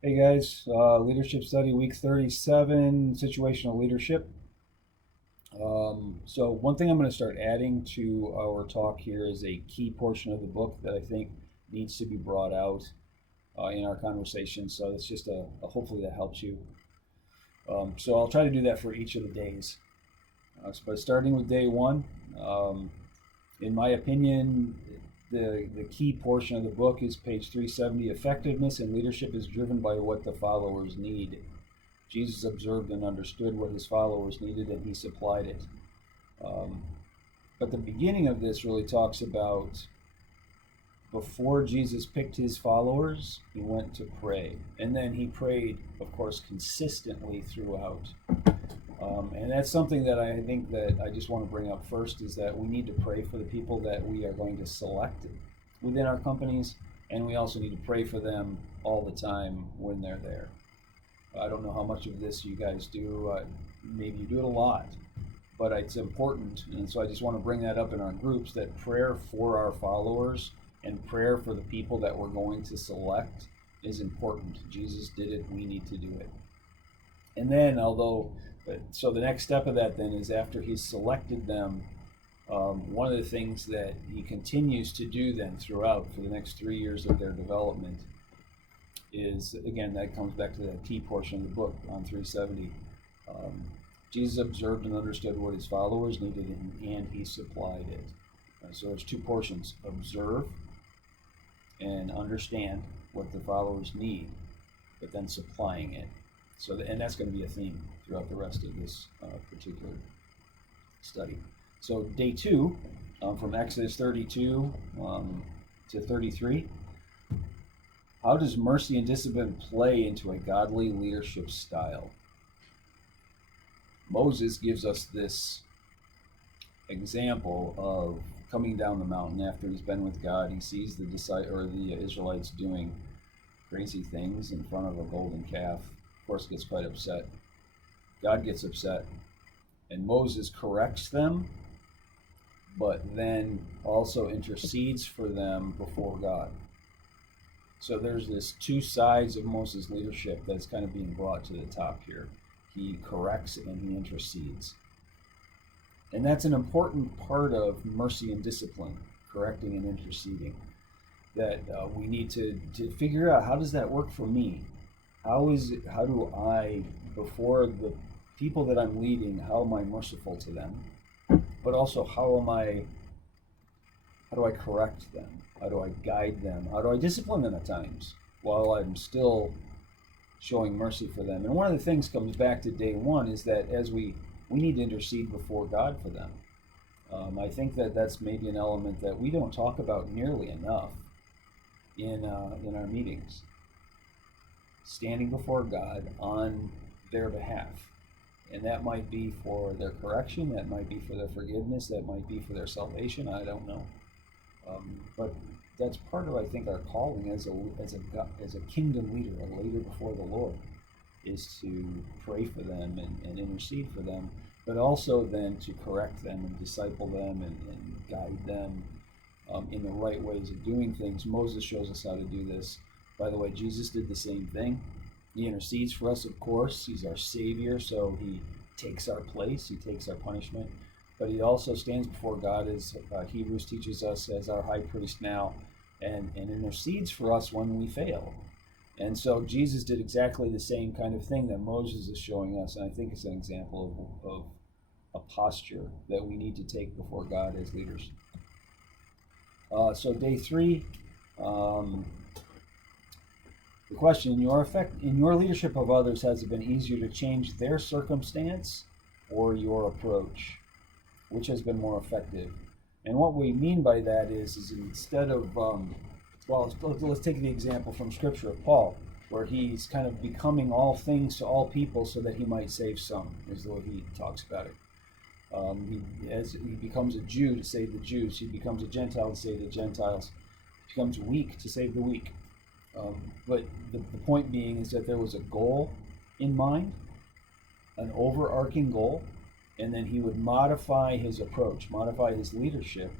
Hey guys, leadership study week 37, situational leadership. So one thing I'm going to start adding to our talk here is a key portion of the book that I think needs to be brought out in our conversation. So it's just hopefully that helps you. So I'll try to do that for each of the days. But starting with day one, um, in my opinion, the key portion of the book is page 370. Effectiveness in leadership is driven by what the followers need. Jesus observed and understood what his followers needed, and he supplied it. Um, but the beginning of this really talks about before Jesus picked his followers, he went to pray. And then he prayed, of course, consistently throughout. And that's something that I think that I just want to bring up first is that we need to pray for the people that we are going to select within our companies, and we also need to pray for them all the time when they're there. I don't know how much of this you guys do. Maybe you do it a lot, but it's important. And so I just want to bring that up in our groups that prayer for our followers and prayer for the people that we're going to select is important. Jesus did it. We need to do it. And then, so the next step of that then is after he's selected them, one of the things that he continues to do then throughout for the next 3 years of their development is, again, that comes back to that key portion of the book on 370. Jesus observed and understood what his followers needed, and he supplied it. So there's two portions: observe and understand what the followers need, but then supplying it. And that's going to be a theme throughout the rest of this particular study. So day two, from Exodus 32 to 33. How does mercy and discipline play into a godly leadership style? Moses gives us this example of coming down the mountain after he's been with God. He sees the Israelites doing crazy things in front of a golden calf. Of course, gets quite upset. God gets upset, and Moses corrects them, but then also intercedes for them before God. So there's this two sides of Moses' leadership that's kind of being brought to the top here. He corrects and he intercedes. And that's an important part of mercy and discipline, correcting and interceding, that we need to figure out, how does that work for me? How do I, before the people that I'm leading, how am I merciful to them? But also, how do I correct them? How do I guide them? How do I discipline them at times while I'm still showing mercy for them? And one of the things comes back to day one is that as we need to intercede before God for them. I think that that's maybe an element that we don't talk about nearly enough in our meetings. Standing before God on their behalf. And that might be for their correction, that might be for their forgiveness, that might be for their salvation, I don't know. But that's part of, I think, our calling as a kingdom leader, a leader before the Lord, is to pray for them and intercede for them, but also then to correct them and disciple them and guide them in the right ways of doing things. Moses shows us how to do this. By the way, Jesus did the same thing. He intercedes for us, of course. He's our Savior, so he takes our place, he takes our punishment. But he also stands before God, as Hebrews teaches us, as our high priest now, and intercedes for us when we fail. And so Jesus did exactly the same kind of thing that Moses is showing us, and I think it's an example of a posture that we need to take before God as leaders. So day three, the question: in your leadership of others, has it been easier to change their circumstance or your approach? Which has been more effective? And what we mean by that is instead of, let's take the example from Scripture of Paul, where he's kind of becoming all things to all people so that he might save some, is the way he talks about it. As he becomes a Jew to save the Jews, he becomes a Gentile to save the Gentiles, he becomes weak to save the weak. But the point being is that there was a goal in mind, an overarching goal, and then he would modify his approach, modify his leadership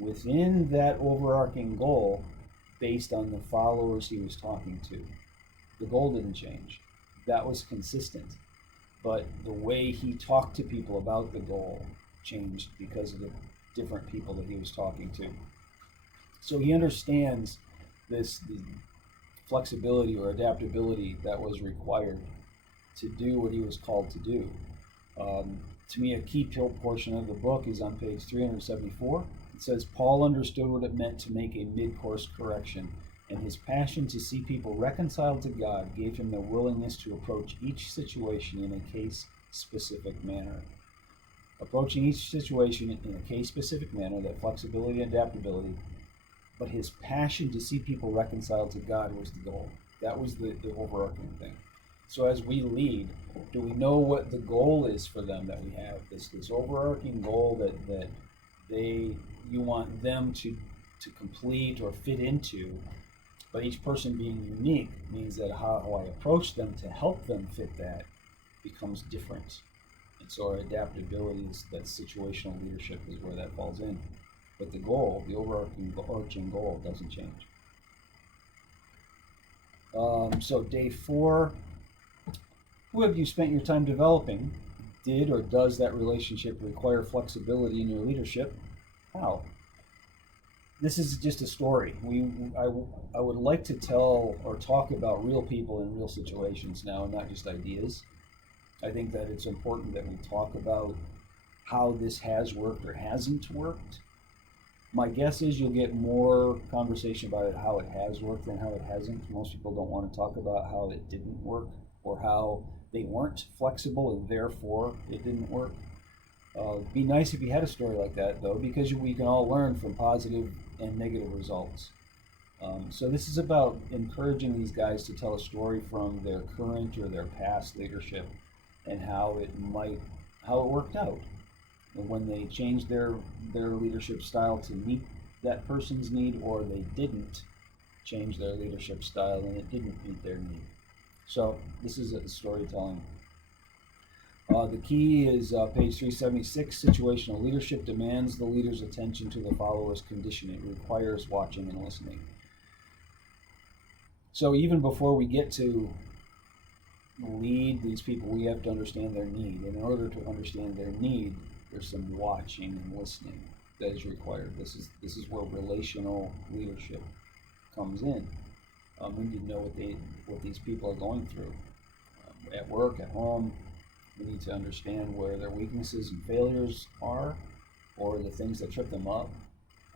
within that overarching goal based on the followers he was talking to. The goal didn't change. That was consistent. But the way he talked to people about the goal changed because of the different people that he was talking to. So he understands the flexibility or adaptability that was required to do what he was called to do. To me, a key portion of the book is on page 374. It says, Paul understood what it meant to make a mid-course correction, and his passion to see people reconciled to God gave him the willingness to approach each situation in a case-specific manner. Approaching each situation in a case-specific manner, that flexibility and adaptability, but his passion to see people reconciled to God was the goal. That was the overarching thing. So as we lead, do we know what the goal is for them that we have? This overarching goal that you want them to complete or fit into, but each person being unique means that how I approach them to help them fit that becomes different. And so our adaptability is that situational leadership is where that falls in. But the goal, the overarching goal, doesn't change. So day 4, who have you spent your time developing? Did or does that relationship require flexibility in your leadership? How? This is just a story. I would like to tell or talk about real people in real situations now, and not just ideas. I think that it's important that we talk about how this has worked or hasn't worked. My guess is you'll get more conversation about it, how it has worked than how it hasn't. Most people don't want to talk about how it didn't work or how they weren't flexible and therefore it didn't work. It'd be nice if you had a story like that, though, because we can all learn from positive and negative results. So this is about encouraging these guys to tell a story from their current or their past leadership and how it worked out. And when they changed their leadership style to meet that person's need, or they didn't change their leadership style and it didn't meet their need. So this is a storytelling. The key is page 376. Situational leadership demands the leader's attention to the follower's condition. It requires watching and listening. So even before we get to lead these people, we have to understand their need. And in order to understand their need, there's some watching and listening that is required. This is where relational leadership comes in. We need to know what these people are going through at work, at home. We need to understand where their weaknesses and failures are, or the things that trip them up,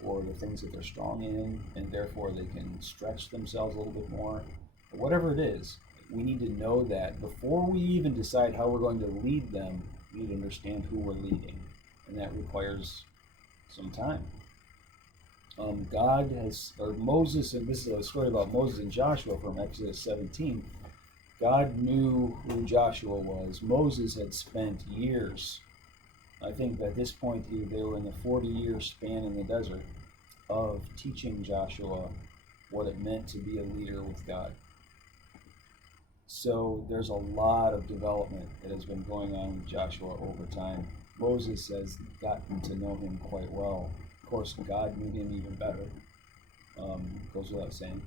or the things that they're strong in, and therefore they can stretch themselves a little bit more. But whatever it is, we need to know that before we even decide how we're going to lead them. We need to understand who we're leading, and that requires some time. Moses, and this is a story about Moses and Joshua from Exodus 17. God knew who Joshua was. Moses had spent years, I think at this point they were in the 40-year span in the desert, of teaching Joshua what it meant to be a leader with God. So there's a lot of development that has been going on with Joshua over time. Moses has gotten to know him quite well. Of course, God knew him even better. Goes without saying.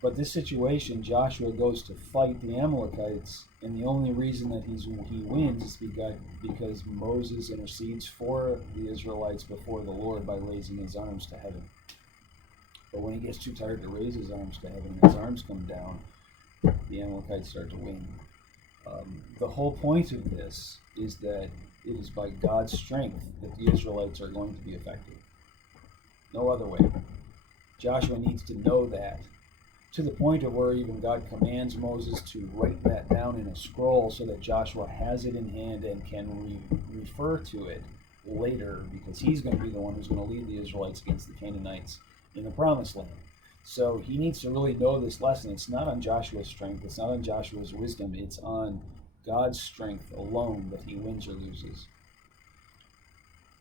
But this situation, Joshua goes to fight the Amalekites, and the only reason that he wins is because Moses intercedes for the Israelites before the Lord by raising his arms to heaven. But when he gets too tired to raise his arms to heaven, his arms come down, the Amalekites start to win. The whole point of this is that it is by God's strength that the Israelites are going to be effective. No other way. Joshua needs to know that, to the point of where even God commands Moses to write that down in a scroll so that Joshua has it in hand and can refer to it later, because he's going to be the one who's going to lead the Israelites against the Canaanites in the Promised Land. So he needs to really know this lesson. It's not on Joshua's strength. It's not on Joshua's wisdom. It's on God's strength alone that he wins or loses.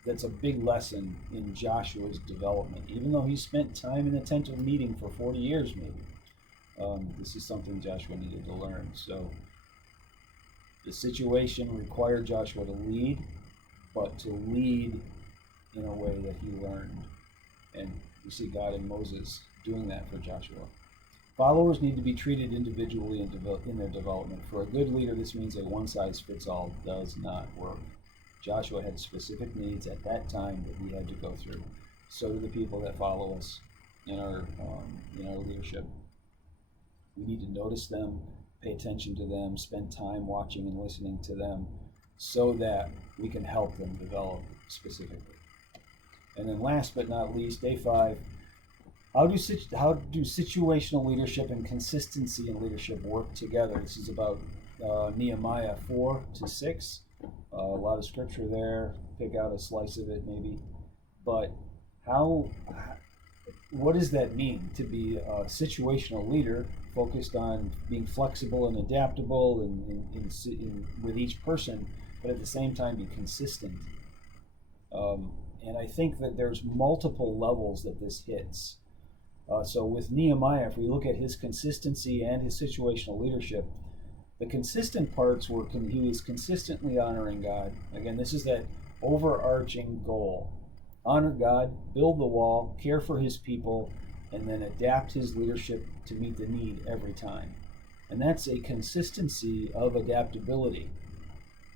That's a big lesson in Joshua's development. Even though he spent time in the tent of meeting for 40 years maybe, this is something Joshua needed to learn. So the situation required Joshua to lead, but to lead in a way that he learned. And we see God and Moses doing that for Joshua. Followers need to be treated individually in their development. For a good leader, this means a one-size-fits-all does not work. Joshua had specific needs at that time that he had to go through. So do the people that follow us in our leadership. We need to notice them, pay attention to them, spend time watching and listening to them, so that we can help them develop specifically. And then last but not least, day 5, how do situational leadership and consistency in leadership work together? This is about Nehemiah 4-6. A lot of scripture there. Pick out a slice of it maybe. But what does that mean to be a situational leader focused on being flexible and adaptable with each person, but at the same time be consistent? And I think that there's multiple levels that this hits. So with Nehemiah, if we look at his consistency and his situational leadership, the consistent parts were he was consistently honoring God. Again, this is that overarching goal. Honor God, build the wall, care for his people, and then adapt his leadership to meet the need every time. And that's a consistency of adaptability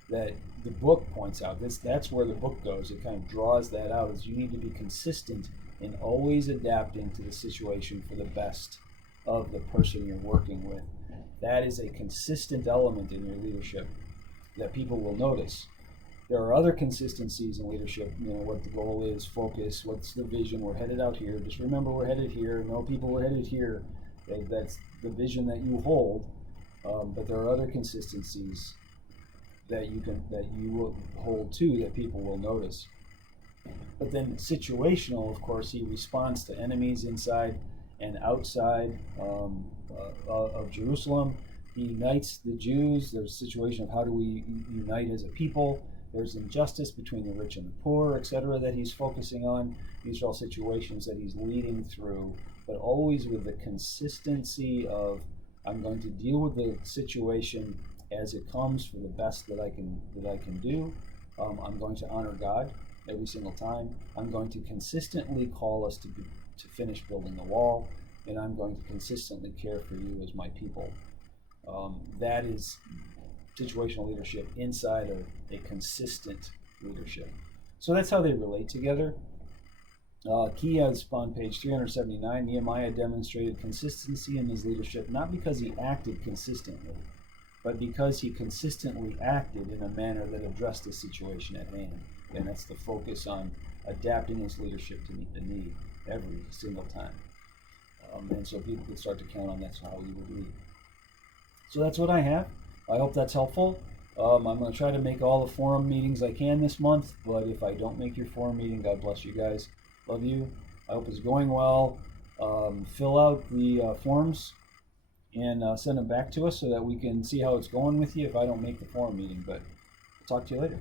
that the book points out. That's where the book goes. It kind of draws that out, is you need to be consistent in always adapting to the situation for the best of the person you're working with. That is a consistent element in your leadership that people will notice. There are other consistencies in leadership, what the goal is, focus, what's the vision, we're headed out here. Just remember we're headed here. No, people, we're headed here. That's the vision that you hold. But there are other consistencies that you will hold to that people will notice. But then situational, of course, he responds to enemies inside and outside of Jerusalem. He unites the Jews. There's a situation of how do we unite as a people. There's injustice between the rich and the poor, etc., that he's focusing on. These are all situations that he's leading through, but always with the consistency of, I'm going to deal with the situation as it comes for the best that I can do. I'm going to honor God every single time. I'm going to consistently call us to finish building the wall, and I'm going to consistently care for you as my people. That is situational leadership inside of a consistent leadership. So that's how they relate together. Key as on page 379, Nehemiah demonstrated consistency in his leadership, not because he acted consistently, but because he consistently acted in a manner that addressed the situation at hand. And that's the focus on adapting his leadership to meet the need every single time. And so people could start to count on that's how he would lead. So that's what I have. I hope that's helpful. I'm going to try to make all the forum meetings I can this month, but if I don't make your forum meeting, God bless you guys. Love you. I hope it's going well. Fill out the forms and send them back to us so that we can see how it's going with you if I don't make the forum meeting. But talk to you later.